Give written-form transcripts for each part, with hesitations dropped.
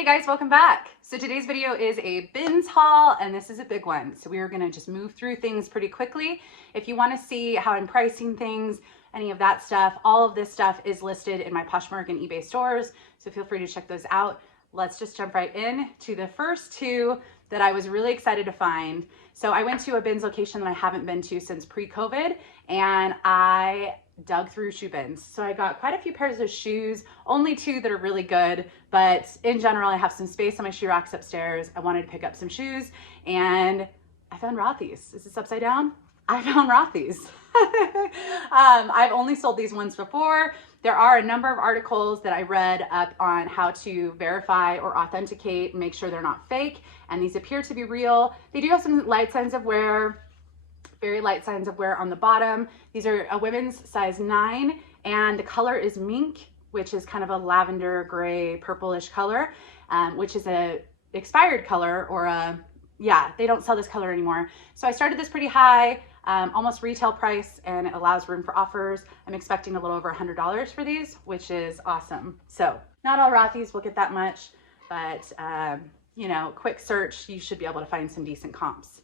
Hey guys, welcome back. So today's video is a bins haul, and this is a big one. So we are gonna just move through things pretty quickly. If you wanna see how I'm pricing things, any of that stuff, all of this stuff is listed in my Poshmark and eBay stores. So feel free to check those out. Let's just jump right in to the first two that I was really excited to find. So I went to a bins location that I haven't been to since pre-COVID, and I dug through shoe bins. So I got quite a few pairs of shoes, only two that are really good, but in general, I have some space on my shoe racks upstairs. I wanted to pick up some shoes, and I found Rothy's. Is this upside down? I found Rothy's. I've only sold these ones before. There are a number of articles that I read up on how to verify or authenticate, make sure they're not fake, and these appear to be real. They do have some light signs of wear, very light signs of wear on the bottom. These are a women's size 9, and the color is mink, which is kind of a lavender gray purplish color, which is a expired color, or yeah, they don't sell this color anymore. So I started this pretty high, almost retail price, and it allows room for offers. I'm expecting a little over $100 for these, which is awesome. So not all Rothy's will get that much, but you know, quick search, you should be able to find some decent comps.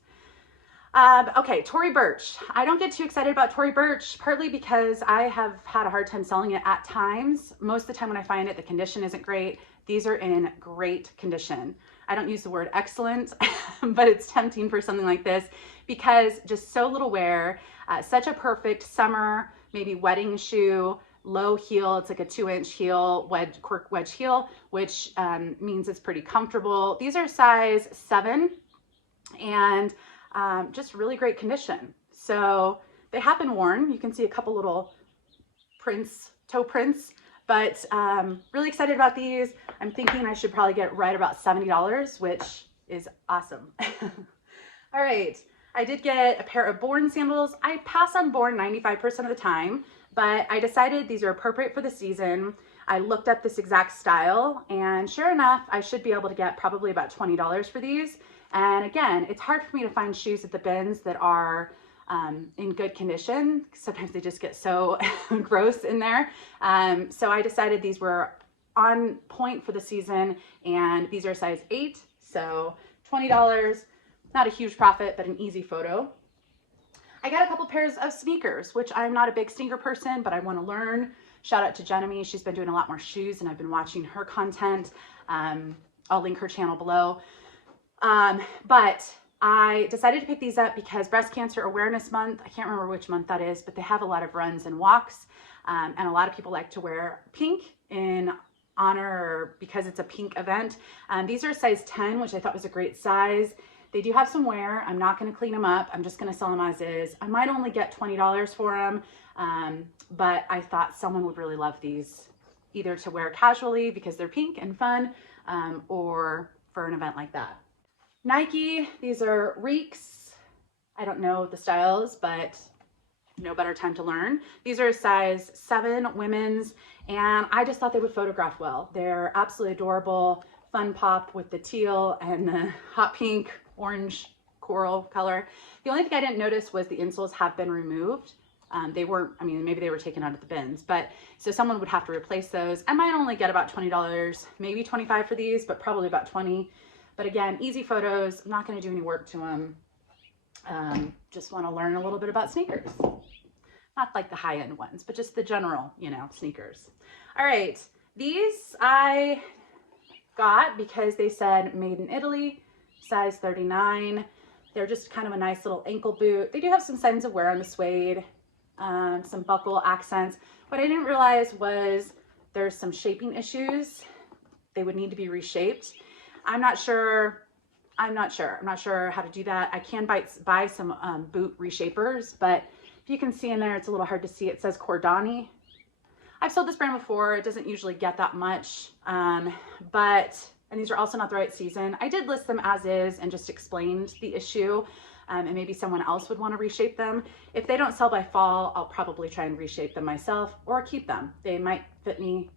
Okay, Tory Burch. I don't get too excited about Tory Burch, partly because I have had a hard time selling it at times. Most of the time when I find it, the condition isn't great. These are in great condition. I don't use the word excellent, but it's tempting for something like this because just so little wear, such a perfect summer, maybe wedding shoe, low heel. It's like a 2-inch heel, cork wedge heel, which means it's pretty comfortable. These are size 7, and just really great condition. So they have been worn. You can see a couple little prints, toe prints, but really excited about these. I'm thinking I should probably get right about $70, which is awesome. All right, I did get a pair of Born sandals. I pass on Born 95% of the time, but I decided these are appropriate for the season. I looked up this exact style, and sure enough, I should be able to get probably about $20 for these. And again, it's hard for me to find shoes at the bins that are in good condition. Sometimes they just get so gross in there. So I decided these were on point for the season, and these are size 8. So $20, not a huge profit, but an easy photo. I got a couple pairs of sneakers, which I'm not a big sneaker person, but I want to learn. Shout out to Jenemy. She's been doing a lot more shoes, and I've been watching her content. I'll link her channel below. But I decided to pick these up because Breast Cancer Awareness Month, I can't remember which month that is, but they have a lot of runs and walks, and a lot of people like to wear pink in honor or because it's a pink event. These are size 10, which I thought was a great size. They do have some wear. I'm not going to clean them up. I'm just going to sell them as is. I might only get $20 for them, but I thought someone would really love these, either to wear casually because they're pink and fun, or for an event like that. Nike, these are Reeks. I don't know the styles, but no better time to learn. These are size 7 women's, and I just thought they would photograph well. They're absolutely adorable, fun pop with the teal and the hot pink, orange, coral color. The only thing I didn't notice was the insoles have been removed. They weren't, I mean, maybe they were taken out of the bins, but so someone would have to replace those. I might only get about $20, maybe $25 for these, but probably about $20. But again, easy photos. I'm not going to do any work to them. Just want to learn a little bit about sneakers. Not like the high-end ones, but just the general, you know, sneakers. All right, these I got because they said made in Italy, size 39. They're just kind of a nice little ankle boot. They do have some signs of wear on the suede, some buckle accents. What I didn't realize was there's some shaping issues. They would need to be reshaped. I'm not sure how to do that. I can buy some boot reshapers, but if you can see in there, it's a little hard to see. It says Cordani. I've sold this brand before. It doesn't usually get that much, and these are also not the right season. I did list them as is and just explained the issue, and maybe someone else would want to reshape them. If they don't sell by fall, I'll probably try and reshape them myself or keep them. They might fit me.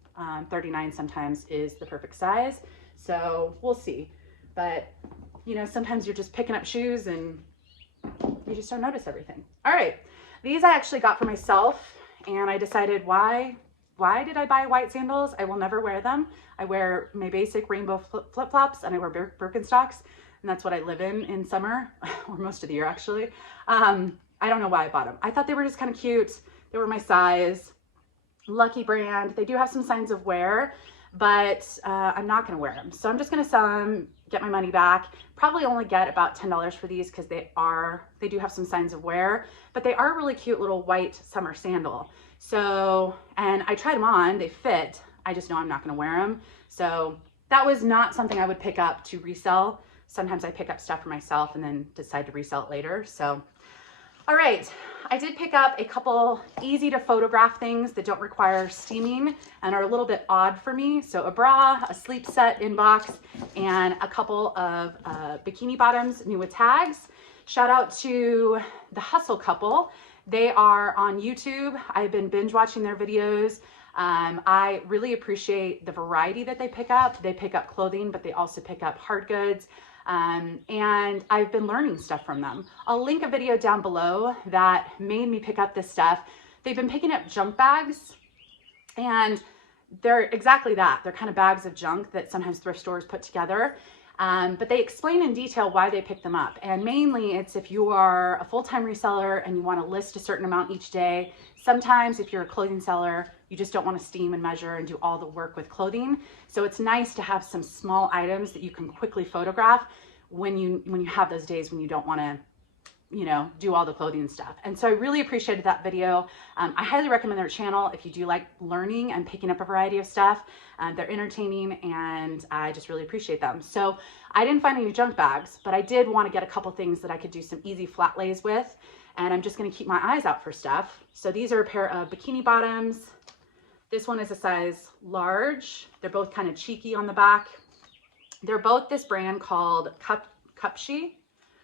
39 sometimes is the perfect size. So we'll see. But, you know, sometimes you're just picking up shoes and you just don't notice everything. All right. These I actually got for myself, and I decided why why did I buy white sandals? I will never wear them. I wear my basic rainbow flip-flops, and I wear Birkenstocks, and that's what I live in summer, or most of the year actually. I don't know why I bought them. I thought they were just kind of cute. They were my size. Lucky brand. They do have some signs of wear, but I'm not going to wear them. So I'm just going to sell them, get my money back. Probably only get about $10 for these because they do have some signs of wear, but they are really cute little white summer sandal. So, and I tried them on, they fit. I just know I'm not going to wear them. So that was not something I would pick up to resell. Sometimes I pick up stuff for myself and then decide to resell it later. So, all right, I did pick up a couple easy to photograph things that don't require steaming and are a little bit odd for me. So a bra, a sleep set in box, and a couple of Bikini Bottoms new with tags. Shout out to the Hustle couple. They are on YouTube. I've been binge watching their videos. I really appreciate the variety that they pick up. They pick up clothing, but they also pick up hard goods. And I've been learning stuff from them. I'll link a video down below that made me pick up this stuff. They've been picking up junk bags, and they're exactly that. They're kind of bags of junk that sometimes thrift stores put together. But they explain in detail why they pick them up. And mainly it's if you are a full-time reseller and you want to list a certain amount each day. Sometimes if you're a clothing seller, you just don't want to steam and measure and do all the work with clothing. So it's nice to have some small items that you can quickly photograph when you have those days when you don't want to, you know, do all the clothing stuff. And so I really appreciated that video. I highly recommend their channel if you do like learning and picking up a variety of stuff. They're entertaining, and I just really appreciate them. So I didn't find any junk bags, but I did want to get a couple things that I could do some easy flat lays with, and I'm just going to keep my eyes out for stuff. So these are a pair of Bikini Bottoms. This one is a size large. They're both kind of cheeky on the back. They're both this brand called Cupshi,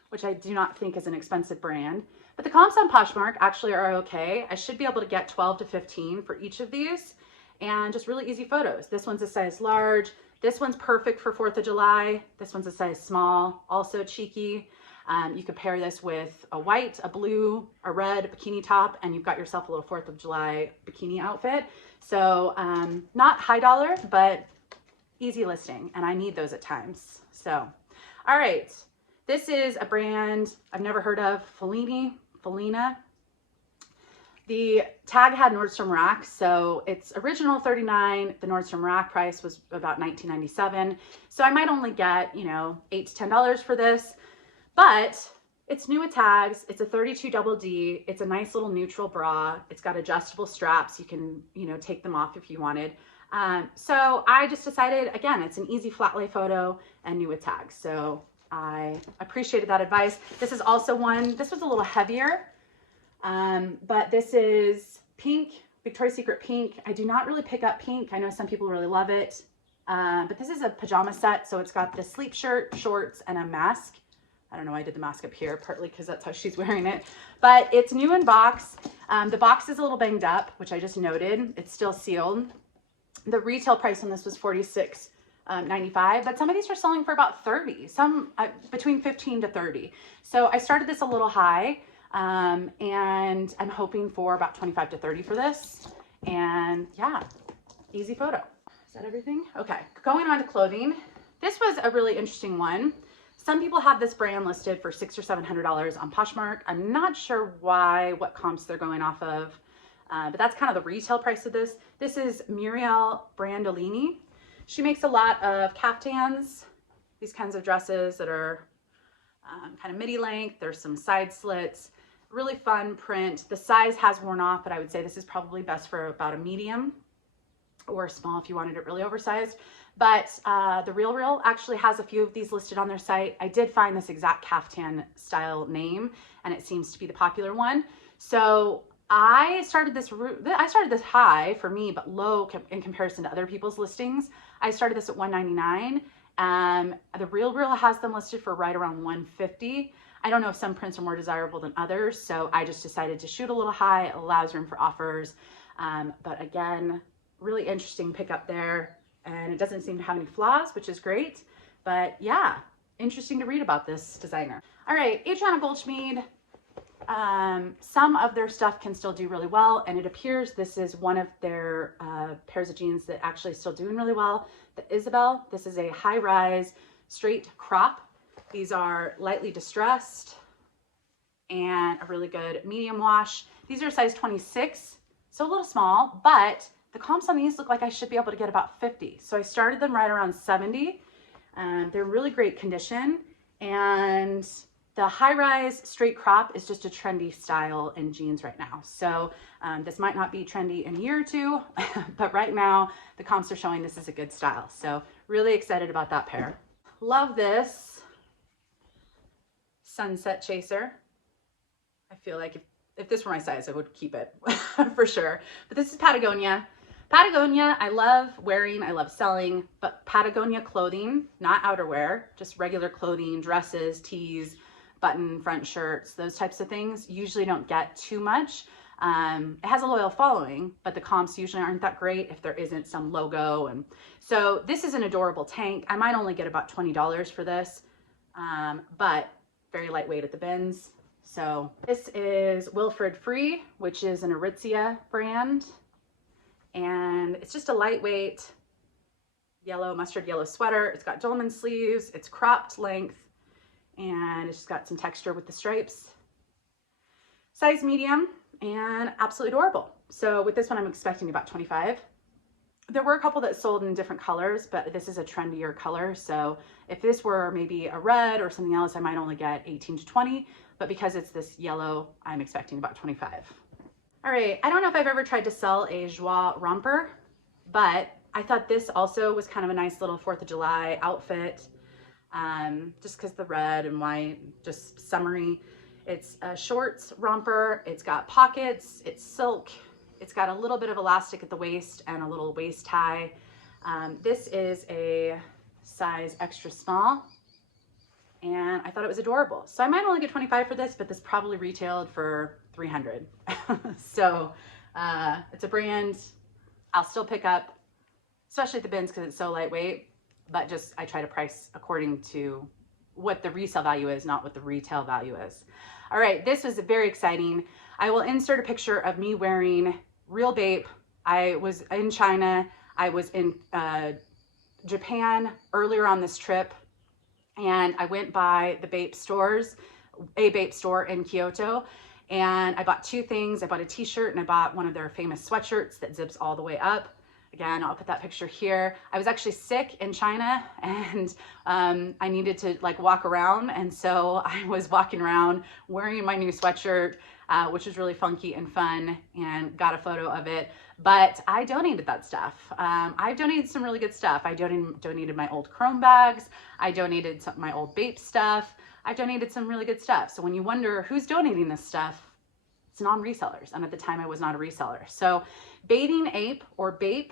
which I do not think is an expensive brand, but the comps on Poshmark actually are okay. I should be able to get 12 to 15 for each of these, and just really easy photos. This one's a size large. This one's perfect for 4th of July. This one's a size small, also cheeky. You could pair this with a white, a blue, a red bikini top, and you've got yourself a little 4th of July bikini outfit. So not high dollar, but easy listing, and I need those at times. So, all right. This is a brand I've never heard of, Felina. The tag had Nordstrom Rack, so it's original $39. The Nordstrom Rack price was about $19.97. So I might only get, you know, $8 to $10 for this, but it's new with tags. It's a 32 double D. It's a nice little neutral bra. It's got adjustable straps. You can, you know, take them off if you wanted. So I just decided, again, it's an easy flat lay photo and new with tags. So I appreciated that advice. This is also one, this was a little heavier, but this is pink, Victoria's Secret pink. I do not really pick up pink. I know some people really love it, but this is a pajama set. So it's got the sleep shirt, shorts, and a mask. I don't know why I did the mask up here, partly because that's how she's wearing it, but it's new in box. The box is a little banged up, which I just noted. It's still sealed. The retail price on this was $46.95, but some of these are selling for about $30, some between $15 to $30. So I started this a little high, and I'm hoping for about $25 to $30 for this. And yeah, easy photo. Is that everything? Okay, going on to clothing. This was a really interesting one. Some people have this brand listed for $600 or $700 on Poshmark. I'm not sure what comps they're going off of. But that's kind of the retail price of this. This is Muriel Brandolini. She makes a lot of caftans, these kinds of dresses that are kind of midi length. There's some side slits, really fun print. The size has worn off, but I would say this is probably best for about a medium or a small if you wanted it really oversized. But the RealReal actually has a few of these listed on their site. I did find this exact caftan style name, and it seems to be the popular one. So I started this high for me, but low in comparison to other people's listings. I started this at $199. The RealReal has them listed for right around $150. I don't know if some prints are more desirable than others, so I just decided to shoot a little high. It allows room for offers. But again, really interesting pickup there. And it doesn't seem to have any flaws, which is great. But yeah, interesting to read about this designer. All right, Adriana Goldschmied. Some of their stuff can still do really well, and it appears this is one of their pairs of jeans that actually still doing really well. The Isabel, this is a high-rise straight crop. These are lightly distressed and a really good medium wash. These are size 26, so a little small, but the comps on these look like I should be able to get about 50. So I started them right around 70. They're really great condition, and the high-rise straight crop is just a trendy style in jeans right now. So this might not be trendy in a year or two, but right now the comps are showing this is a good style. So really excited about that pair. Love this Sunset Chaser. I feel like if this were my size, I would keep it for sure. But this is Patagonia. Patagonia, I love wearing, I love selling, but Patagonia clothing, not outerwear, just regular clothing, dresses, tees, button front shirts, those types of things usually don't get too much. It has a loyal following, but the comps usually aren't that great if there isn't some logo. And so this is an adorable tank. I might only get about $20 for this, but very lightweight at the bins. So this is Wilfred Free, which is an Aritzia brand. And it's just a lightweight yellow, mustard yellow sweater. It's got dolman sleeves, it's cropped length, and it's just got some texture with the stripes. Size medium and absolutely adorable. So with this one, I'm expecting about 25. There were a couple that sold in different colors, but this is a trendier color. So if this were maybe a red or something else, I might only get 18 to 20, but because it's this yellow, I'm expecting about 25. All right, I don't know if I've ever tried to sell a joie romper, but I thought this also was kind of a nice little 4th of July outfit, just because the red and white, just summery. It's a shorts romper, it's got pockets, it's silk, it's got a little bit of elastic at the waist and a little waist tie. This is a size extra small, and I thought it was adorable. So I might only get 25 for this, but this probably retailed for 300. So it's a brand I'll still pick up, especially at the bins because it's so lightweight, but just I try to price according to what the resale value is, not what the retail value is. All right, this was very exciting. I will insert a picture of me wearing real Bape. I was in China, I was in Japan earlier on this trip, and I went by the Bape stores, a Bape store in Kyoto, and I bought 2 things. I bought a t-shirt and I bought one of their famous sweatshirts that zips all the way up. Again, I'll put that picture here. I was actually sick in China, and I needed to like walk around. And so I was walking around wearing my new sweatshirt, which was really funky and fun, and got a photo of it. But I donated that stuff. I donated some really good stuff. I donated my old Chrome bags. I donated my old Bape stuff. I donated some really good stuff. So when you wonder who's donating this stuff, it's non-resellers. And at the time I was not a reseller. So Bathing Ape or Bape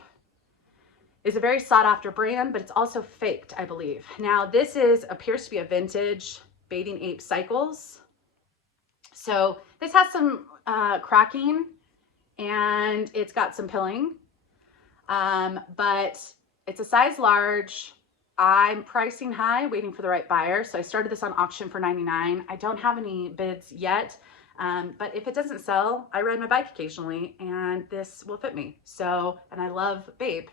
is a very sought after brand, but it's also faked, I believe. Now this appears to be a vintage Bathing Ape Cycles. So this has some cracking and it's got some pilling, but it's a size large. I'm pricing high, waiting for the right buyer. So I started this on auction for $99. I don't have any bids yet, but if it doesn't sell, I ride my bike occasionally and this will fit me. So, and I love Bape,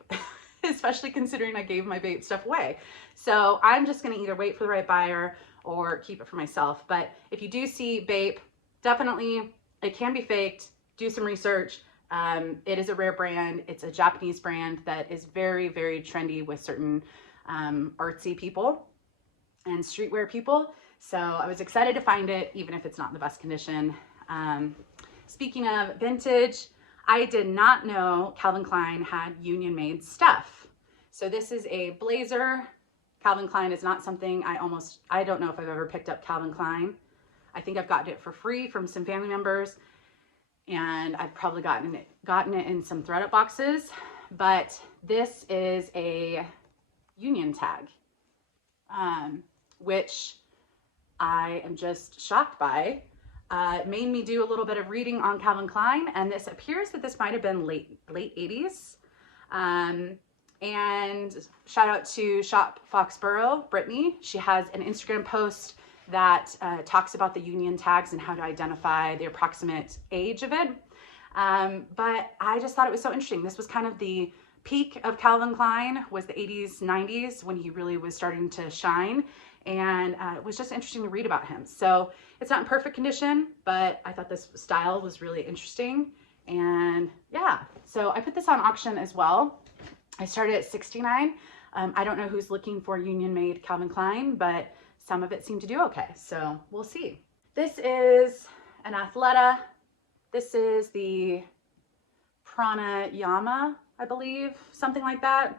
especially considering I gave my Bape stuff away. So I'm just gonna either wait for the right buyer or keep it for myself. But if you do see Bape, definitely, it can be faked. Do some research. It is a rare brand. It's a Japanese brand that is very, very trendy with certain artsy people and streetwear people. So I was excited to find it, even if it's not in the best condition. Speaking of vintage, I did not know Calvin Klein had union made stuff. So this is a blazer. Calvin Klein is not something I don't know if I've ever picked up Calvin Klein. I think I've gotten it for free from some family members, and I've probably gotten it in some thread-up boxes, but this is a union tag, which I am just shocked by. It made me do a little bit of reading on Calvin Klein, and this appears that this might have been late 80s. And shout out to Shop Foxborough, Brittany. She has an Instagram post that talks about the union tags and how to identify the approximate age of it. But I just thought it was so interesting. This was kind of the peak of Calvin Klein, was the 80s, 90s, when he really was starting to shine. And it was just interesting to read about him. So it's not in perfect condition, but I thought this style was really interesting. And yeah, so I put this on auction as well. I started at $69. I don't know who's looking for union made Calvin Klein, but some of it seemed to do okay. So we'll see. This is an Athleta. This is the Pranayama, I believe, something like that.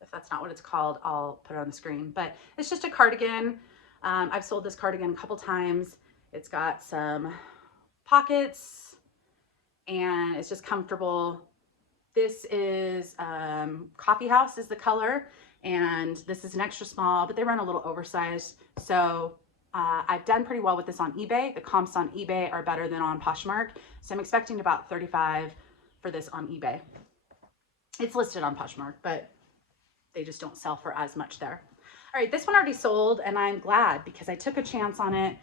If that's not what it's called, I'll put it on the screen. But it's just a cardigan. I've sold this cardigan a couple times. It's got some pockets and it's just comfortable. This is Coffee House is the color, and this is an extra small, but they run a little oversized. So I've done pretty well with this on eBay. The comps on eBay are better than on Poshmark. So I'm expecting about $35 for this on eBay. It's listed on Poshmark, but they just don't sell for as much there. All right, this one already sold, and I'm glad because I took a chance on it.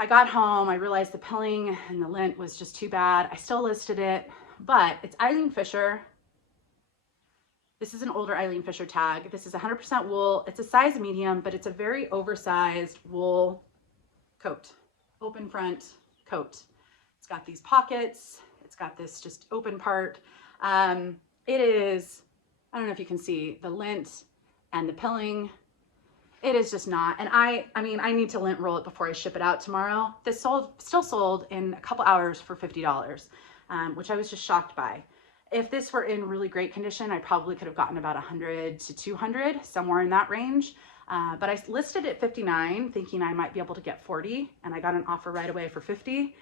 I got home, I realized the pilling and the lint was just too bad. I still listed it, but it's Eileen Fisher. This is an older Eileen Fisher tag. This is 100% wool. It's a size medium, but it's a very oversized wool coat, open front coat. It's got these pockets. It's got this just open part. It is, I don't know if you can see the lint and the pilling. It is just not. And I mean, I need to lint roll it before I ship it out tomorrow. This still sold in a couple hours for $50, which I was just shocked by. If this were in really great condition, I probably could have gotten about 100 to 200, somewhere in that range. But I listed at 59, thinking I might be able to get 40, and I got an offer right away for 50.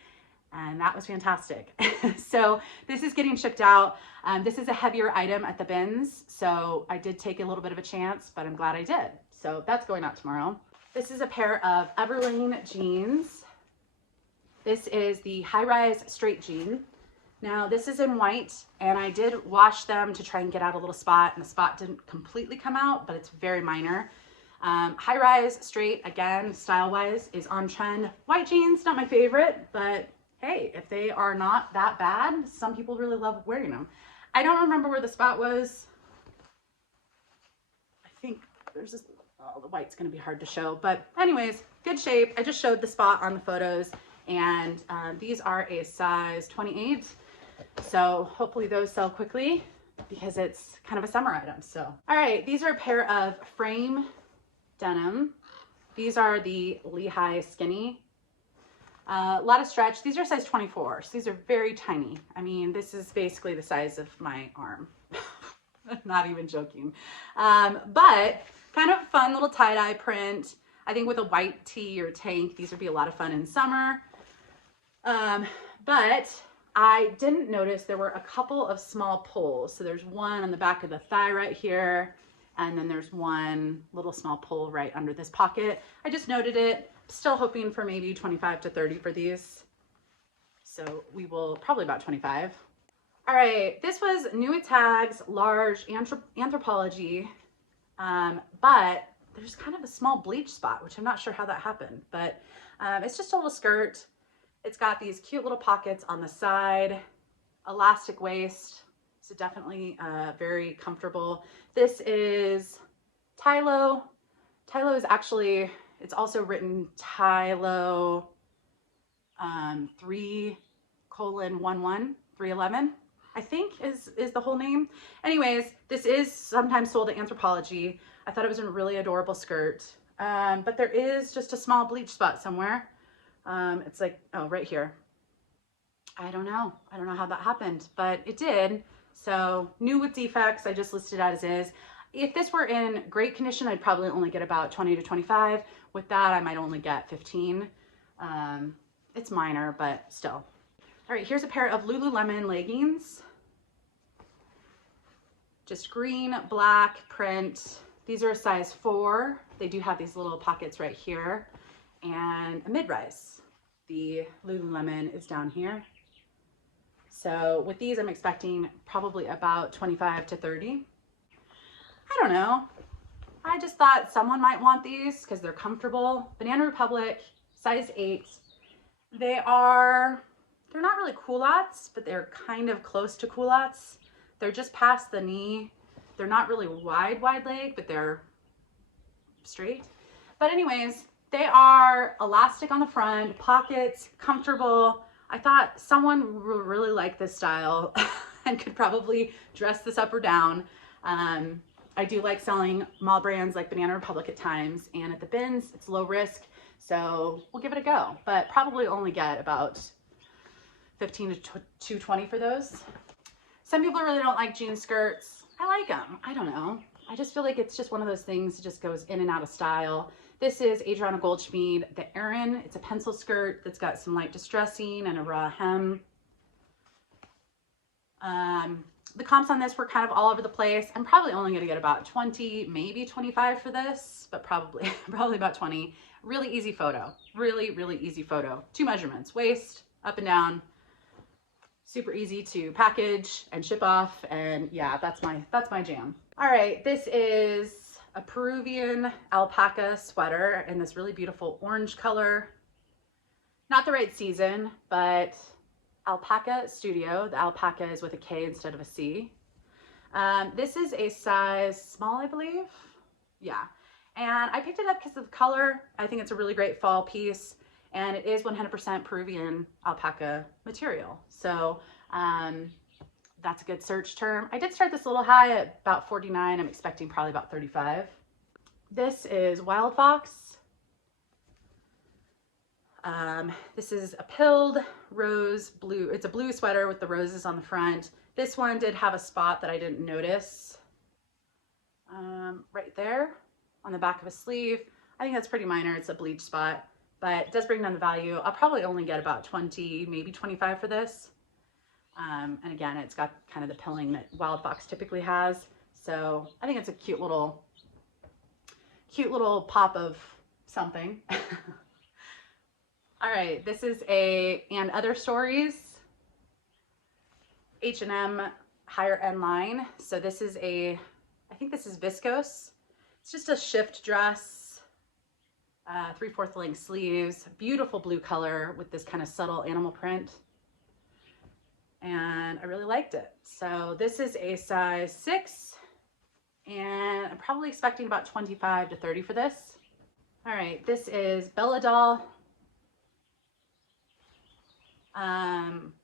And that was fantastic. So this is getting shipped out. This is a heavier item at the bins. So I did take a little bit of a chance, but I'm glad I did. So that's going out tomorrow. This is a pair of Everlane jeans. This is the high-rise straight jean. Now this is in white, and I did wash them to try and get out a little spot, and the spot didn't completely come out, but it's very minor. High-rise straight, again, style-wise, is on trend. White jeans, not my favorite, but hey, if they are not that bad, some people really love wearing them. I don't remember where the spot was. I think there's this, oh, the white's gonna be hard to show, but anyways, good shape. I just showed the spot on the photos, and these are a size 28. So hopefully those sell quickly because it's kind of a summer item. So, all right, these are a pair of frame denim. These are the Lehigh Skinny. A lot of stretch. These are size 24, so these are very tiny. I mean, this is basically the size of my arm. Not even joking. But kind of fun little tie-dye print. I think with a white tee or tank, these would be a lot of fun in summer. But I didn't notice there were a couple of small pulls. So there's one on the back of the thigh right here, and then there's one little small pull right under this pocket. I just noted it. Still hoping for maybe 25 to 30 for these. So we will probably about 25. All right, this was new tags, large Anthropology, but there's kind of a small bleach spot, which I'm not sure how that happened, but it's just a little skirt. It's got these cute little pockets on the side, elastic waist, so definitely very comfortable. This is Tylo. Tylo is actually, it's also written Tylo 3:11, I think is the whole name. Anyways, this is sometimes sold at Anthropology. I thought it was a really adorable skirt, but there is just a small bleach spot somewhere. It's like, oh, right here. I don't know how that happened, but it did. So new with defects, I just listed as is. If this were in great condition, I'd probably only get about 20 to 25. With that, I might only get 15. It's minor, but still. All right, here's a pair of Lululemon leggings. Just green, black print. These are a size 4. They do have these little pockets right here, and a mid-rise. The Lululemon is down here. So with these, I'm expecting probably about 25 to 30. I don't know. I just thought someone might want these because they're comfortable. Banana Republic, size 8. They're not really culottes, but they're kind of close to culottes. They're just past the knee. They're not really wide leg, but they're straight. But anyways, they are elastic on the front, pockets, comfortable. I thought someone would really like this style and could probably dress this up or down. I do like selling mall brands like Banana Republic at times, and at the bins, it's low risk. So we'll give it a go, but probably only get about 15 to 20 for those. Some people really don't like jean skirts. I like them. I don't know. I just feel like it's just one of those things that just goes in and out of style. This is Adriana Goldschmied, the Erin. It's a pencil skirt that's got some light distressing and a raw hem. The comps on this were kind of all over the place. I'm probably only going to get about 20, maybe 25 for this, but probably about 20. Really easy photo. Really easy photo. 2 measurements, waist, up and down. Super easy to package and ship off, and yeah, that's my jam. All right, this is a Peruvian alpaca sweater in this really beautiful orange color. Not the right season, but Alpaca Studio. The alpaca is with a K instead of a C. This is a size small, I believe. Yeah, and I picked it up because of the color. I think it's a really great fall piece, and it is 100% Peruvian alpaca material. So that's a good search term. I did start this a little high at about 49. I'm expecting probably about 35. This is Wild Fox. This is a pilled rose blue. It's a blue sweater with the roses on the front. This one did have a spot that I didn't notice right there on the back of a sleeve. I think that's pretty minor. It's a bleach spot, but it does bring down the value. I'll probably only get about 20, maybe 25 for this. And again, it's got kind of the pilling that Wild Fox typically has. So I think it's a cute little pop of something. All right, this is And Other Stories H&M higher end line. So this is I think this is viscose. It's just a shift dress, 3/4 length sleeves, beautiful blue color with this kind of subtle animal print. And I really liked it. So this is a size 6, and I'm probably expecting about 25 to 30 for this. All right, this is Blvd.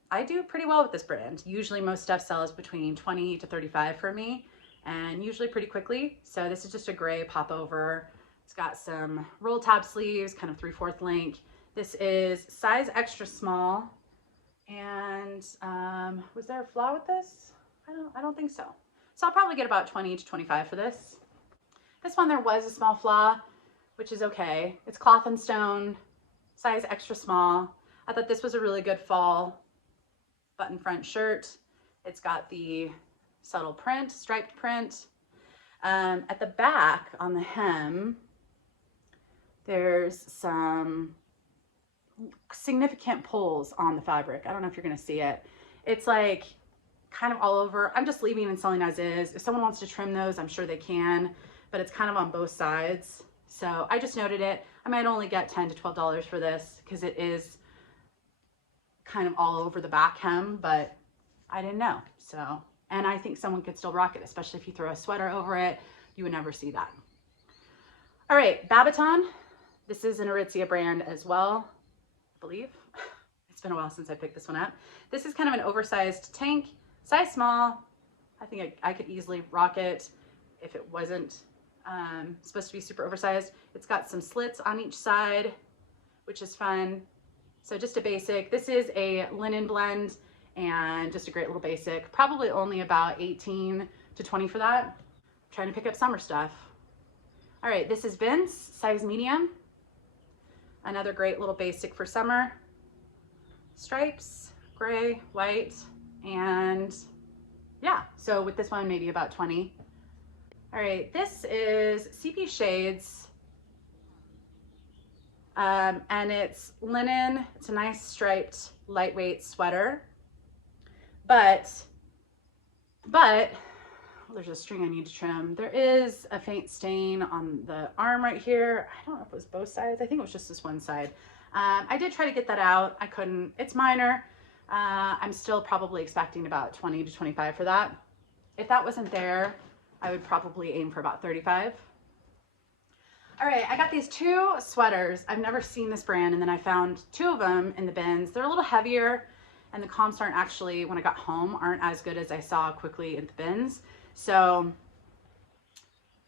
I do pretty well with this brand. Usually most stuff sells between 20 to 35 for me, and usually pretty quickly. So this is just a gray pop over. It's got some roll top sleeves, kind of 3/4 length. This is size extra small. And was there a flaw with this? I don't think so. So I'll probably get about 20 to 25 for this. This one, there was a small flaw, which is okay. It's cloth and stone, size extra small. I thought this was a really good fall button front shirt. It's got the subtle print, striped print. At the back on the hem, there's some significant pulls on the fabric. I don't know if you're gonna see it. It's like kind of all over. I'm just leaving and selling as is. If someone wants to trim those, I'm sure they can, but it's kind of on both sides. So I just noted it. I might only get $10 to $12 for this because it is kind of all over the back hem, but I didn't know. So, and I think someone could still rock it, especially if you throw a sweater over it. You would never see that. All right, Babaton. This is an Aritzia brand as well, I believe. It's been a while since I picked this one up. This is kind of an oversized tank, size small. I think I could easily rock it if it wasn't supposed to be super oversized. It's got some slits on each side, which is fun. So just a basic. This is a linen blend and just a great little basic. Probably only about 18 to 20 for that. I'm trying to pick up summer stuff. All right, this is Vince, size medium. Another great little basic for summer. Stripes, gray, white, and yeah, so with this one, maybe about 20. All right, this is CP Shades. And it's linen. It's a nice striped, lightweight sweater. But there's a string I need to trim. There is a faint stain on the arm right here. I don't know if it was both sides. I think it was just this one side. I did try to get that out. I couldn't. It's minor. I'm still probably expecting about 20 to 25 for that. If that wasn't there, I would probably aim for about 35. All right, I got these two sweaters. I've never seen this brand, and then I found two of them in the bins. They're a little heavier, and the comps aren't actually, when I got home, aren't as good as I saw quickly in the bins. So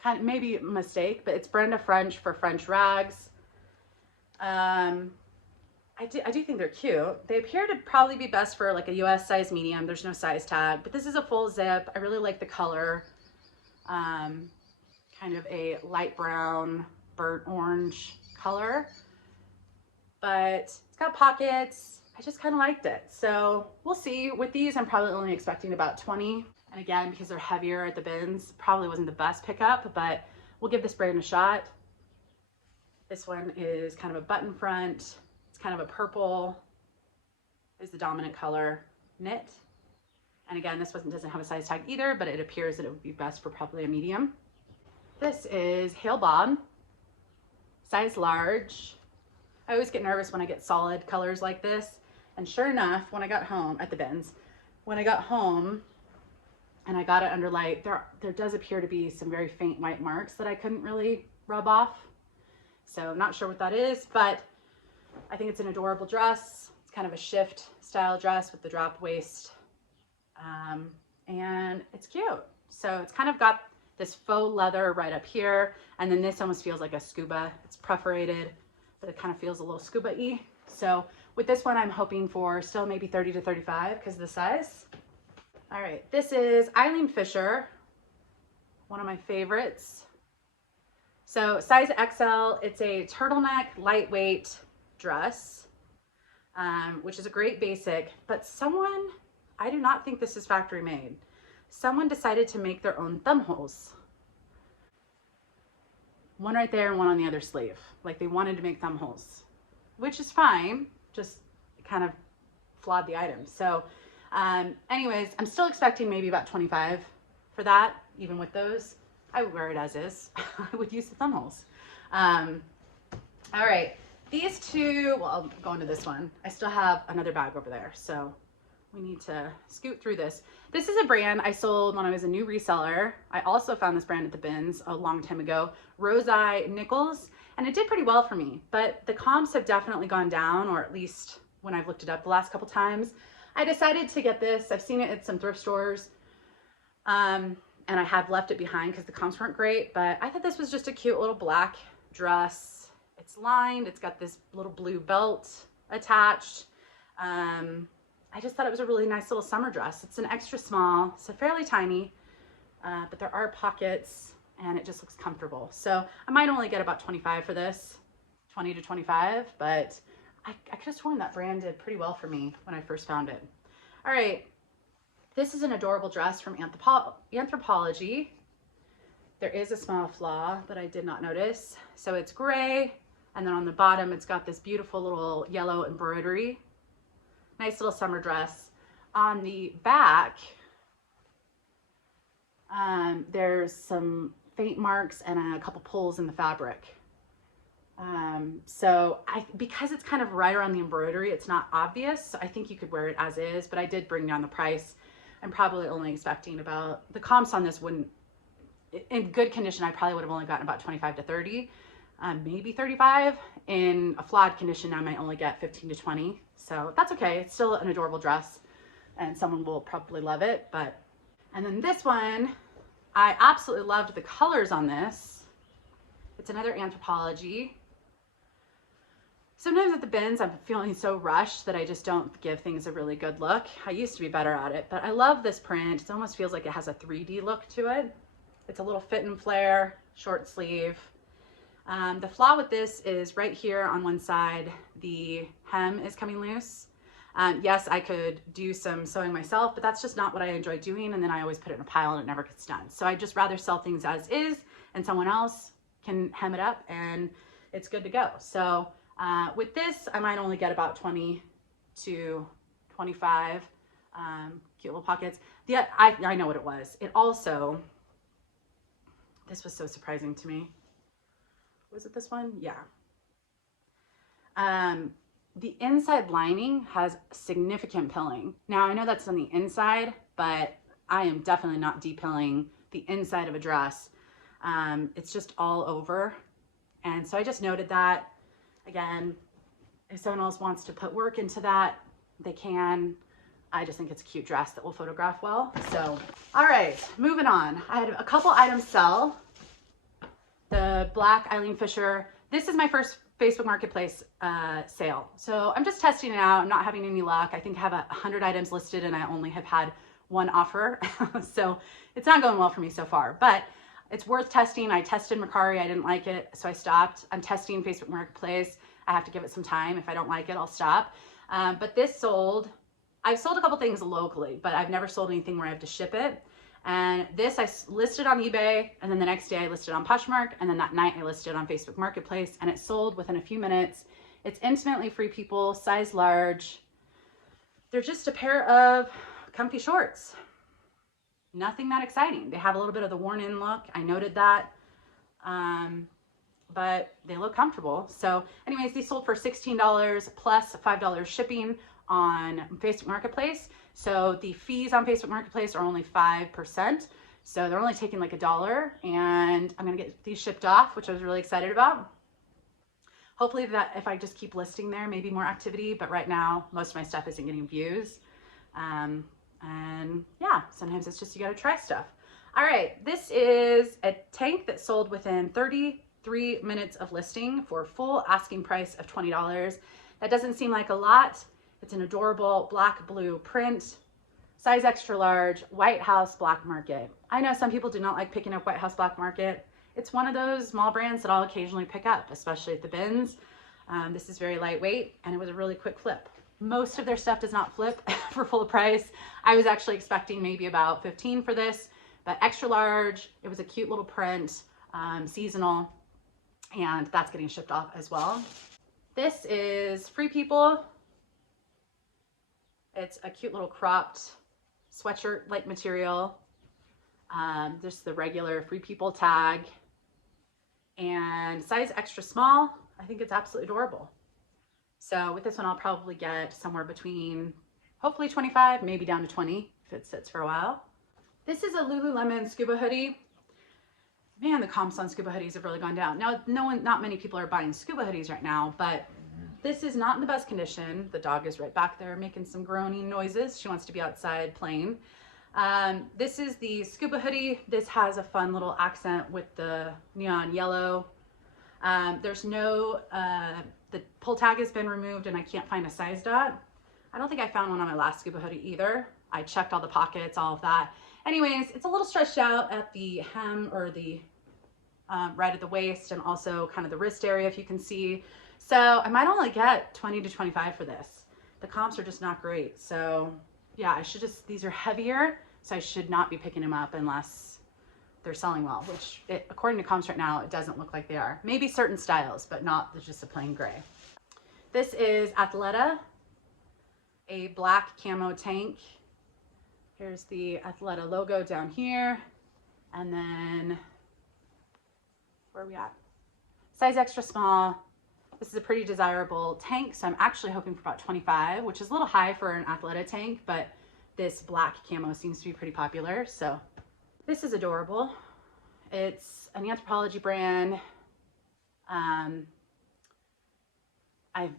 kind of maybe a mistake, but it's Brenda French for French rags. I do think they're cute. They appear to probably be best for like a US size medium. There's no size tag, but this is a full zip. I really like the color. Kind of a light brown, burnt orange color, but it's got pockets. I just kind of liked it. So we'll see. With these, I'm probably only expecting about 20. And again, because they're heavier at the bins, probably wasn't the best pickup, but we'll give this brand a shot. This one is kind of a button front. It's kind of a purple is the dominant color knit. And again, this one doesn't have a size tag either, but it appears that it would be best for probably a medium. This is Hail Bob, size large. I always get nervous when I get solid colors like this. And sure enough, when I got home at the bins, when I got home and I got it under light, there does appear to be some very faint white marks that I couldn't really rub off. So I'm not sure what that is, but I think it's an adorable dress. It's kind of a shift style dress with the drop waist. And it's cute. So it's kind of got this faux leather right up here. And then this almost feels like a scuba. It's perforated, but it kind of feels a little scuba-y. So with this one, I'm hoping for still maybe 30 to 35 because of the size. All right, this is Eileen Fisher, one of my favorites. So size XL, it's a turtleneck, lightweight dress, which is a great basic, but someone, I do not think this is factory made. Someone decided to make their own thumb holes. One right there and one on the other sleeve. Like they wanted to make thumb holes, which is fine, just kind of flawed the item. So anyways, I'm still expecting maybe about 25 for that, even with those. I would wear it as is. I would use the thumb holes. All right, these two, well, I'll go into this one. I still have another bag over there, so we need to scoot through this. This is a brand I sold when I was a new reseller. I also found this brand at the bins a long time ago, Rose-Eye Nichols, and it did pretty well for me, but the comps have definitely gone down, or at least when I've looked it up the last couple times. I decided to get this. I've seen it at some thrift stores, and I have left it behind because the comps weren't great, but I thought this was just a cute little black dress. It's lined, it's got this little blue belt attached. I just thought it was a really nice little summer dress. It's an extra small, so fairly tiny, but there are pockets and it just looks comfortable. So I might only get about 25 for this, 20 to 25, but I could have sworn that brand did pretty well for me when I first found it. All right, this is an adorable dress from Anthropologie. There is a small flaw that I did not notice. So it's gray, and then on the bottom, it's got this beautiful little yellow embroidery. Nice little summer dress. On the back, there's some faint marks and a couple pulls in the fabric. So because it's kind of right around the embroidery, it's not obvious. So I think you could wear it as is, but I did bring down the price. I'm probably only expecting about, the comps on this wouldn't, in good condition, I probably would have only gotten about 25 to 30, maybe 35. In a flawed condition, I might only get 15 to 20. So that's okay. It's still an adorable dress and someone will probably love it. But, and then this one, I absolutely loved the colors on this. It's another Anthropologie. Sometimes at the bins, I'm feeling so rushed that I just don't give things a really good look. I used to be better at it, but I love this print. It almost feels like it has a 3D look to it. It's a little fit and flare, short sleeve. The flaw with this is right here on one side, the hem is coming loose. Yes, I could do some sewing myself, but that's just not what I enjoy doing. And then I always put it in a pile and it never gets done. So I just rather sell things as is and someone else can hem it up and it's good to go. So with this, I might only get about 20 to 25. cute little pockets. I know what it was. It also, this was so surprising to me. Was it this one? Yeah. The inside lining has significant pilling. Now I know that's on the inside, but I am definitely not depilling the inside of a dress. It's just all over. And so I just noted that. Again, if someone else wants to put work into that, they can. I just think it's a cute dress that will photograph well. So, all right, moving on. I had a couple items sell. The black Eileen Fisher. This is my first Facebook Marketplace sale. So I'm just testing it out. I'm not having any luck. I think I have 100 items listed and I only have had one offer. So it's not going well for me so far, but it's worth testing. I tested Mercari. I didn't like it, so I stopped. I'm testing Facebook Marketplace. I have to give it some time. If I don't like it, I'll stop. But this sold. I've sold a couple things locally, but I've never sold anything where I have to ship it. And this I listed on eBay, and then the next day I listed on Poshmark, and then that night I listed on Facebook Marketplace, and it sold within a few minutes. It's intimately free people, size large. They're just a pair of comfy shorts. Nothing that exciting. They have a little bit of the worn-in look. I noted that, but they look comfortable. So anyways, these sold for $16 plus $5 shipping on Facebook Marketplace. So the fees on Facebook Marketplace are only 5%. So they're only taking like $1, and I'm gonna get these shipped off, which I was really excited about. Hopefully that if I just keep listing there, maybe more activity, but right now most of my stuff isn't getting views. And yeah, sometimes it's just, you gotta try stuff. All right, this is a tank that sold within 33 minutes of listing for full asking price of $20. That doesn't seem like a lot. It's an adorable black blue print, size extra large, White House Black Market. I know some people do not like picking up White House Black Market. It's one of those small brands that I'll occasionally pick up, especially at the bins. This is very lightweight, and it was a really quick flip. Most of their stuff does not flip for full price. I was actually expecting maybe about 15 for this, but extra large. It was a cute little print, seasonal, and that's getting shipped off as well. This is Free People. It's a cute little cropped sweatshirt-like material. Just the regular Free People tag, and size extra small. I think it's absolutely adorable. So with this one, I'll probably get somewhere between hopefully 25, maybe down to 20 if it sits for a while. This is a Lululemon Scuba Hoodie. Man, the comps on Scuba Hoodies have really gone down. Now, not many people are buying Scuba Hoodies right now, but this is not in the best condition. The dog is right back there making some groaning noises. She wants to be outside playing. This is the Scuba Hoodie. This has a fun little accent with the neon yellow. There's no, the pull tag has been removed and I can't find a size dot. I don't think I found one on my last Scuba Hoodie either. I checked all the pockets, all of that. Anyways, it's a little stretched out at the hem, or the right at the waist, and also kind of the wrist area, if you can see. So I might only get 20 to 25 for this. The comps are just not great. So yeah, I should just, these are heavier, so I should not be picking them up unless they're selling well, which according to comps right now, it doesn't look like they are. Maybe certain styles, but not just a plain gray. This is Athleta, a black camo tank. Here's the Athleta logo down here. And then, where are we at? Size extra small. This is a pretty desirable tank, so I'm actually hoping for about 25, which is a little high for an Athleta tank, but this black camo seems to be pretty popular. So this is adorable. It's an Anthropologie brand. I've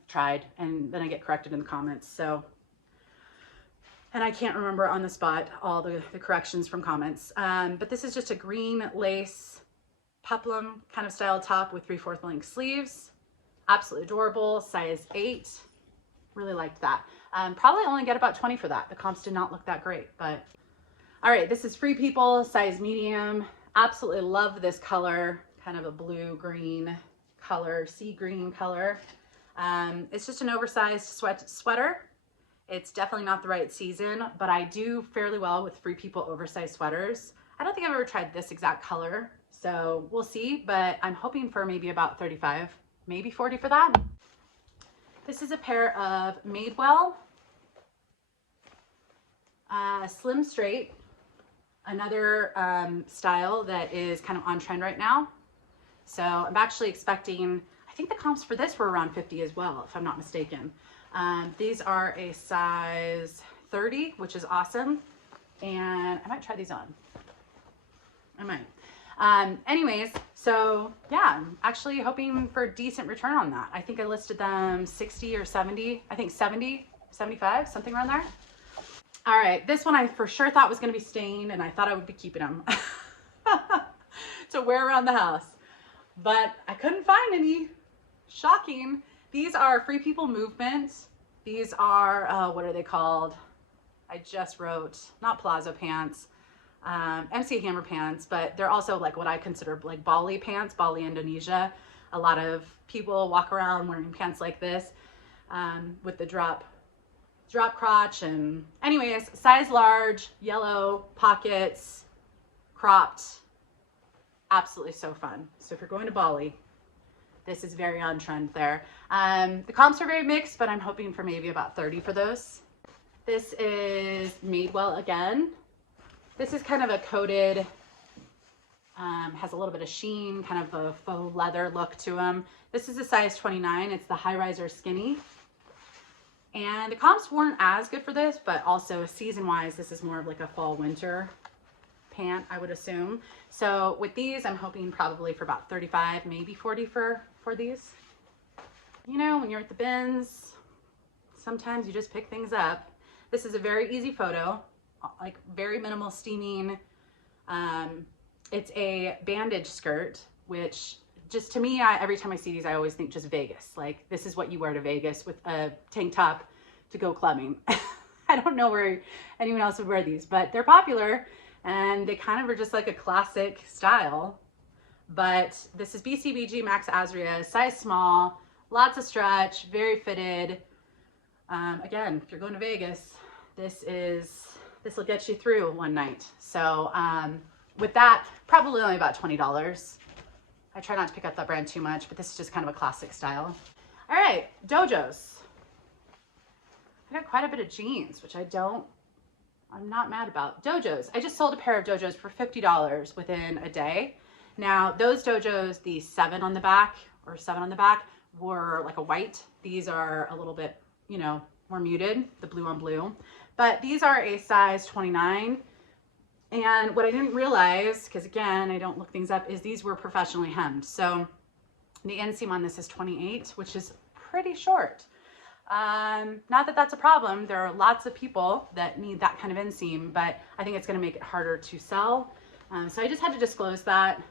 tried, and then I get corrected in the comments. So, and I can't remember on the spot all the corrections from comments. But this is just a green lace peplum kind of style top with 3/4 length sleeves. Absolutely adorable, size 8. Really liked that. Probably only get about 20 for that. The comps did not look that great, but all right, this is Free People, size medium. Absolutely love this color, kind of a blue-green color, sea green color. It's just an oversized sweater. It's definitely not the right season, but I do fairly well with Free People oversized sweaters. I don't think I've ever tried this exact color, so we'll see, but I'm hoping for maybe about 35, maybe 40 for that. This is a pair of Madewell Slim straight, another style that is kind of on trend right now. So I'm actually expecting, I think the comps for this were around 50 as well, if I'm not mistaken. These are a size 30, which is awesome. And I might try these on. I might. Anyways, so yeah, I'm actually hoping for a decent return on that. I think I listed them 60 or 70, I think 70, 75, something around there. All right, this one I for sure thought was gonna be stained, and I thought I would be keeping them to wear around the house, but I couldn't find any. Shocking. These are Free People Movement. These are, what are they called? I just wrote, not palazzo pants, MC Hammer pants, but they're also like what I consider like Bali pants, Bali, Indonesia. A lot of people walk around wearing pants like this with the drop crotch. And anyways, size large, yellow, pockets, cropped, absolutely so fun. So if you're going to Bali, this is very on trend there. The comps are very mixed, but I'm hoping for maybe about 30 for those. This is Madewell again. This is kind of a coated, has a little bit of sheen, kind of a faux leather look to them. This is a size 29. It's the high riser skinny. And the comps weren't as good for this, but also season wise, this is more of like a fall winter pant, I would assume. So with these, I'm hoping probably for about 35, maybe 40 for these. You know, when you're at the bins, sometimes you just pick things up. This is a very easy photo, like very minimal steaming. It's a bandage skirt, which just to me, every time I see these, I always think just Vegas. Like this is what you wear to Vegas with a tank top to go clubbing. I don't know where anyone else would wear these, but they're popular and they kind of are just like a classic style. But this is Bcbg Max Azria, size small, lots of stretch, very fitted. Again, if you're going to Vegas, this will get you through one night. So with that, probably only about $20. I try not to pick up that brand too much, but this is just kind of a classic style. All right, dojos. I got quite a bit of jeans, which I'm not mad about. Dojos. I just sold a pair of dojos for $50 within a day. Now, those dojos, the 7 on the back, were like a white. These are a little bit, you know, more muted, the blue on blue. But these are a size 29. And what I didn't realize, because again, I don't look things up, is these were professionally hemmed. So the inseam on this is 28, which is pretty short. Not that that's a problem. There are lots of people that need that kind of inseam, but I think it's going to make it harder to sell. So I just had to disclose that.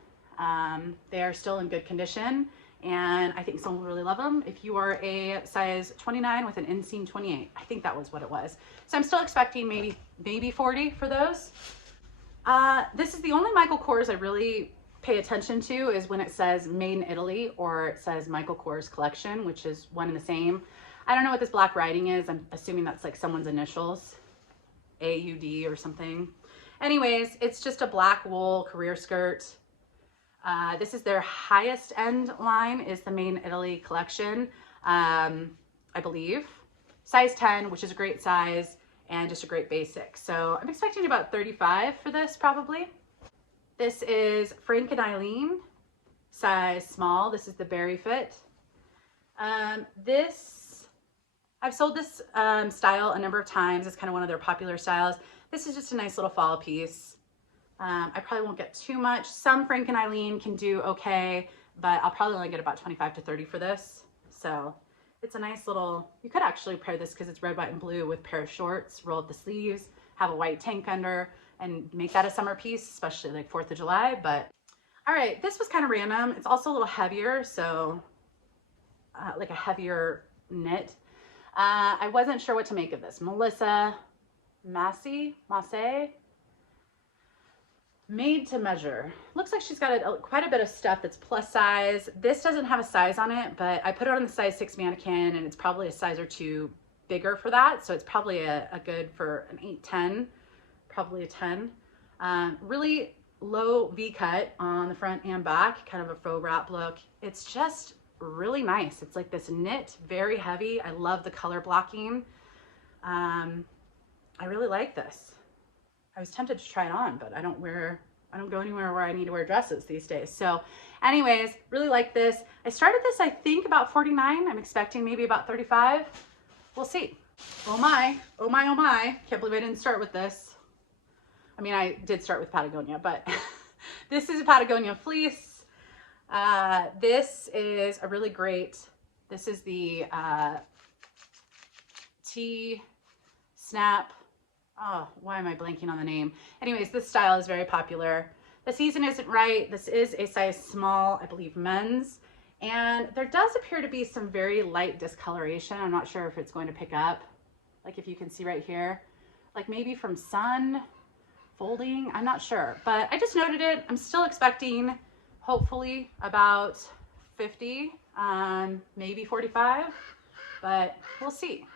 They are still in good condition, and I think someone will really love them. If you are a size 29 with an inseam 28, I think that was what it was. So I'm still expecting maybe 40 for those. This is the only Michael Kors I really pay attention to is when it says made in Italy or it says Michael Kors collection, which is one and the same. I don't know what this black writing is. I'm assuming that's like someone's initials, AUD or something. Anyways, it's just a black wool career skirt. This is their highest end line, is the Made in Italy collection, I believe. Size 10, which is a great size and just a great basic. So I'm expecting about 35 for this probably. This is Frank and Eileen, size small. This is the Berry Fit. I've sold this style a number of times. It's kind of one of their popular styles. This is just a nice little fall piece. I probably won't get too much. Some Frank and Eileen can do okay, but I'll probably only get about 25 to 30 for this. So it's a nice little, you could actually pair this because it's red, white, and blue with a pair of shorts, roll up the sleeves, have a white tank under, and make that a summer piece, especially like 4th of July. But all right, this was kind of random. It's also a little heavier, so like a heavier knit. I wasn't sure what to make of this. Melissa Massey, made to measure. Looks like she's got quite a bit of stuff that's plus size. This doesn't have a size on it, but I put it on the size 6 mannequin, and it's probably a size or 2 bigger for that. So it's probably a good for an 8-10, probably a 10. Really low V cut on the front and back, kind of a faux wrap look. It's just really nice. It's like this knit, very heavy. I love the color blocking. I really like this. I was tempted to try it on, but I don't go anywhere where I need to wear dresses these days. So anyways, really like this. I started this, I think about 49. I'm expecting maybe about 35. We'll see. Oh my, oh my, oh my. Can't believe I didn't start with this. I mean, I did start with Patagonia, but this is a Patagonia fleece. This is a really great, this is the T-Snap. Oh, why am I blanking on the name? Anyways, this style is very popular. The season isn't right. This is a size small, I believe men's. And there does appear to be some very light discoloration. I'm not sure if it's going to pick up. Like if you can see right here, like maybe from sun folding, I'm not sure. But I just noted it. I'm still expecting hopefully about 50, maybe 45, but we'll see.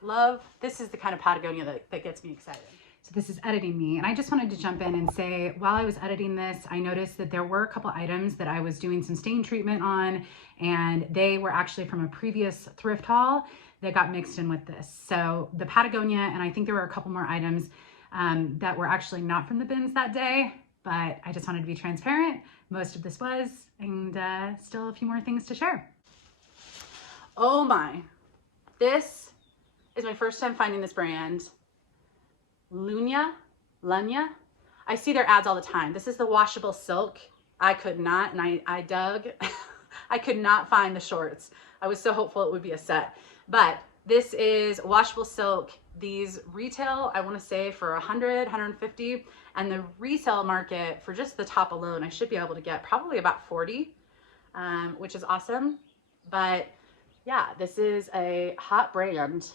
Love, this is the kind of Patagonia that gets me excited. So this is editing me, and I just wanted to jump in and say, while I was editing this, I noticed that there were a couple items that I was doing some stain treatment on, and they were actually from a previous thrift haul that got mixed in with this. So the Patagonia, and I think there were a couple more items that were actually not from the bins that day, but I just wanted to be transparent. Most of this was, and still a few more things to share. Oh my, this is my first time finding this brand, Lunya. I see their ads all the time. This is the washable silk. I could not, and I dug, I could not find the shorts. I was so hopeful it would be a set, but this is washable silk. These retail, I want to say for 100, 150, and the resale market for just the top alone, I should be able to get probably about 40, which is awesome. But yeah, this is a hot brand.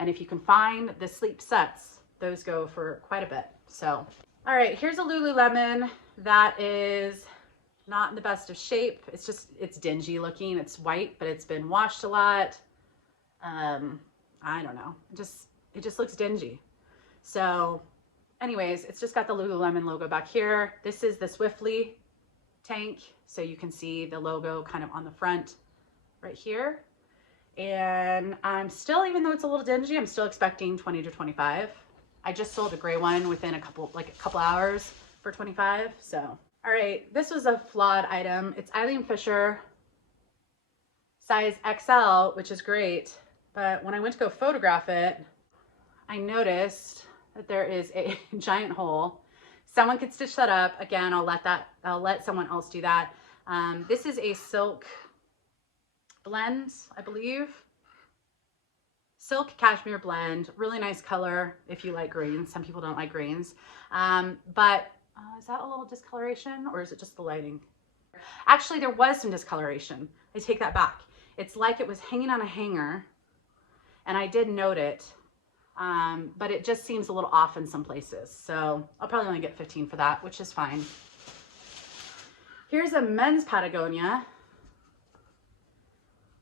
And if you can find the sleep sets, those go for quite a bit. So, all right, here's a Lululemon that is not in the best of shape. It's dingy looking. It's white, but it's been washed a lot. I don't know. It just looks dingy. So anyways, it's just got the Lululemon logo back here. This is the Swiftly tank. So you can see the logo kind of on the front right here. And I'm still, even though it's a little dingy, I'm still expecting 20 to 25. I just sold a gray one within a couple hours for 25. So, all right, this was a flawed item. It's Eileen Fisher, size XL, which is great. But when I went to go photograph it, I noticed that there is a giant hole. Someone could stitch that up. Again, I'll let someone else do that. This is a silk blend, I believe. Silk cashmere blend, really nice color if you like greens. Some people don't like greens. But is that a little discoloration or is it just the lighting? Actually, there was some discoloration. I take that back. It's like it was hanging on a hanger, and I did note it, but it just seems a little off in some places. So I'll probably only get 15 for that, which is fine. Here's a men's Patagonia.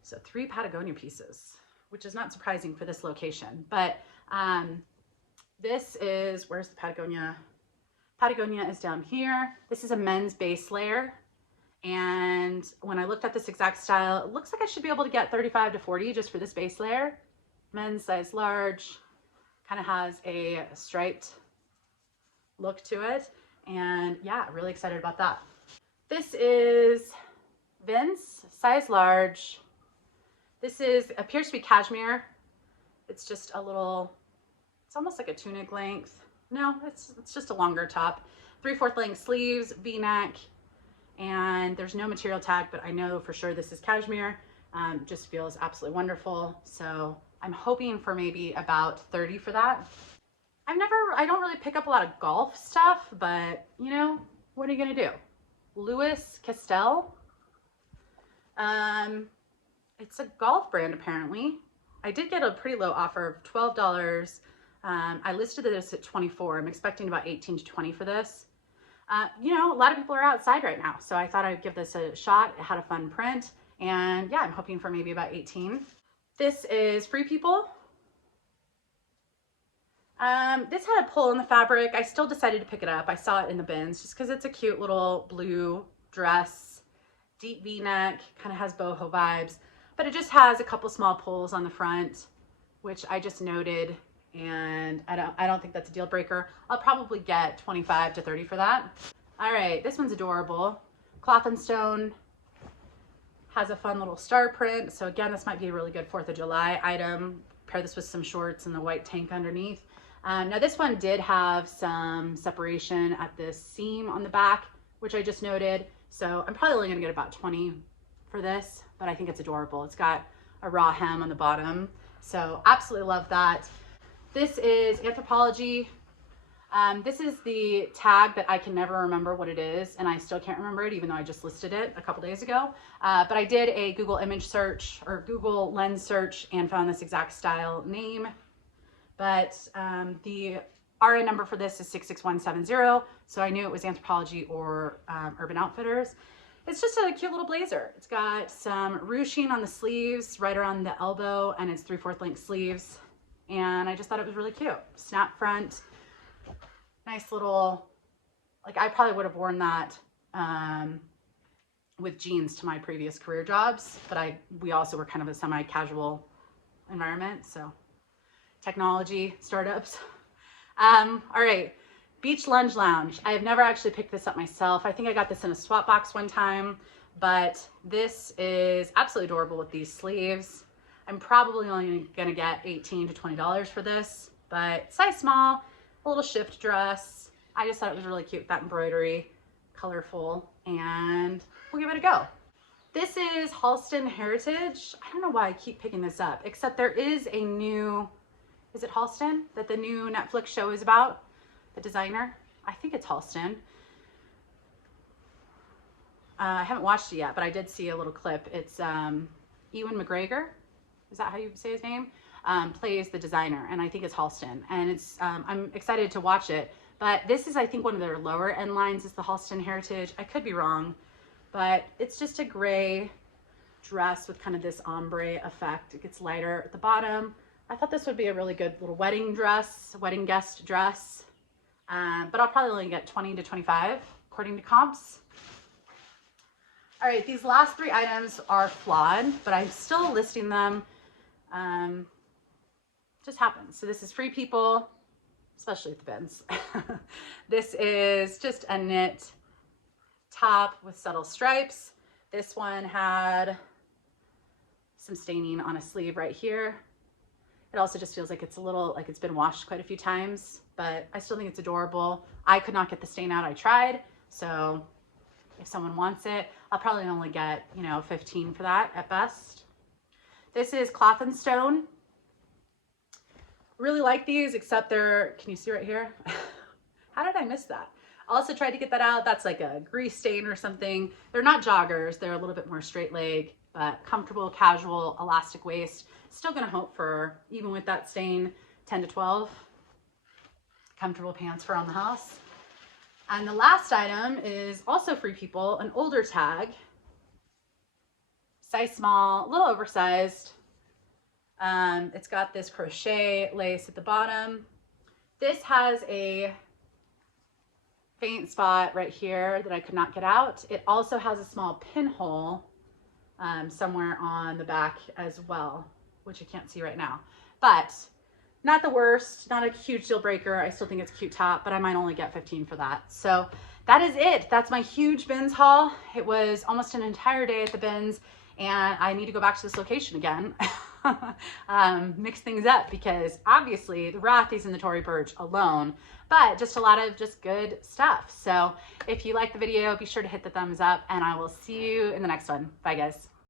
So 3 Patagonia pieces, which is not surprising for this location. But this is, where's the Patagonia? Patagonia is down here. This is a men's base layer. And when I looked at this exact style, it looks like I should be able to get 35 to 40 just for this base layer. Men's size large, kind of has a striped look to it. And yeah, really excited about that. This is Vince, size large. This appears to be cashmere. It's just a little, it's almost like a tunic length. No, it's just a longer top. 3/4 length sleeves, V-neck, and there's no material tag, but I know for sure this is cashmere. Just feels absolutely wonderful. So I'm hoping for maybe about 30 for that. I don't really pick up a lot of golf stuff, but you know, what are you gonna do? Louis Castell. It's a golf brand apparently. I did get a pretty low offer of $12. I listed this at 24. I'm expecting about 18 to 20 for this. You know, a lot of people are outside right now, so I thought I'd give this a shot. It had a fun print, and yeah, I'm hoping for maybe about 18. This is Free People. This had a pull in the fabric. I still decided to pick it up. I saw it in the bins just because it's a cute little blue dress, deep V-neck, kind of has boho vibes, but it just has a couple small pulls on the front, which I just noted, and I don't think that's a deal breaker. I'll probably get 25 to 30 for that. All right, this one's adorable. Cloth and Stone has a fun little star print. So again, this might be a really good 4th of July item. Pair this with some shorts and the white tank underneath. Now this one did have some separation at this seam on the back, which I just noted. So I'm probably only gonna get about 20 for this, but I think it's adorable. It's got a raw hem on the bottom. So absolutely love that. This is Anthropologie. This is the tag that I can never remember what it is, and I still can't remember it, even though I just listed it a couple days ago. But I did a Google image search or Google lens search and found this exact style name. But the RN number for this is 66170, so I knew it was Anthropologie or Urban Outfitters. It's just a cute little blazer. It's got some ruching on the sleeves right around the elbow, and it's 3/4 length sleeves. And I just thought it was really cute. Snap front, nice little, like I probably would have worn that with jeans to my previous career jobs, but we also were kind of a semi-casual environment, so technology, startups. All right, Beach Lunge Lounge. I have never actually picked this up myself. I think I got this in a swap box one time, but this is absolutely adorable with these sleeves. I'm probably only gonna get $18 to $20 for this, but size small, a little shift dress. I just thought it was really cute, that embroidery, colorful, and we'll give it a go. This is Halston Heritage. I don't know why I keep picking this up, except there is a new, is it Halston that the new Netflix show is about? The designer? I think it's Halston. I haven't watched it yet, but I did see a little clip. It's Ewan McGregor. Is that how you say his name? Plays the designer, and I think it's Halston, and it's I'm excited to watch it. But this is, I think, one of their lower end lines is the Halston Heritage. I could be wrong, but it's just a gray dress with kind of this ombre effect. It gets lighter at the bottom. I thought this would be a really good little wedding dress, wedding guest dress, but I'll probably only get 20 to 25 according to comps. All right, these last 3 items are flawed, but I'm still listing them. Just happens. So this is Free People, especially at the bins. This is just a knit top with subtle stripes. This one had some staining on a sleeve right here. It also just feels like it's a little, like it's been washed quite a few times, but I still think it's adorable. I could not get the stain out. I tried. So if someone wants it, I'll probably only get, 15 for that at best. This is Cloth and Stone. Really like these, except they're, can you see right here? How did I miss that? I also tried to get that out. That's like a grease stain or something. They're not joggers. They're a little bit more straight leg, but comfortable, casual, elastic waist. Still gonna hope for, even with that stain, 10 to 12. Comfortable pants for around the house. And the last item is also Free People, an older tag. Size small, a little oversized. It's got this crochet lace at the bottom. This has a faint spot right here that I could not get out. It also has a small pinhole somewhere on the back as well, which I can't see right now. But not the worst, not a huge deal breaker. I still think it's a cute top, but I might only get 15 for that. So that is it. That's my huge bins haul. It was almost an entire day at the bins, and I need to go back to this location again. Mix things up, because obviously the Rothy's and the Tory Burch alone, but just a lot of just good stuff. So if you like the video, be sure to hit the thumbs up, and I will see you in the next one. Bye guys.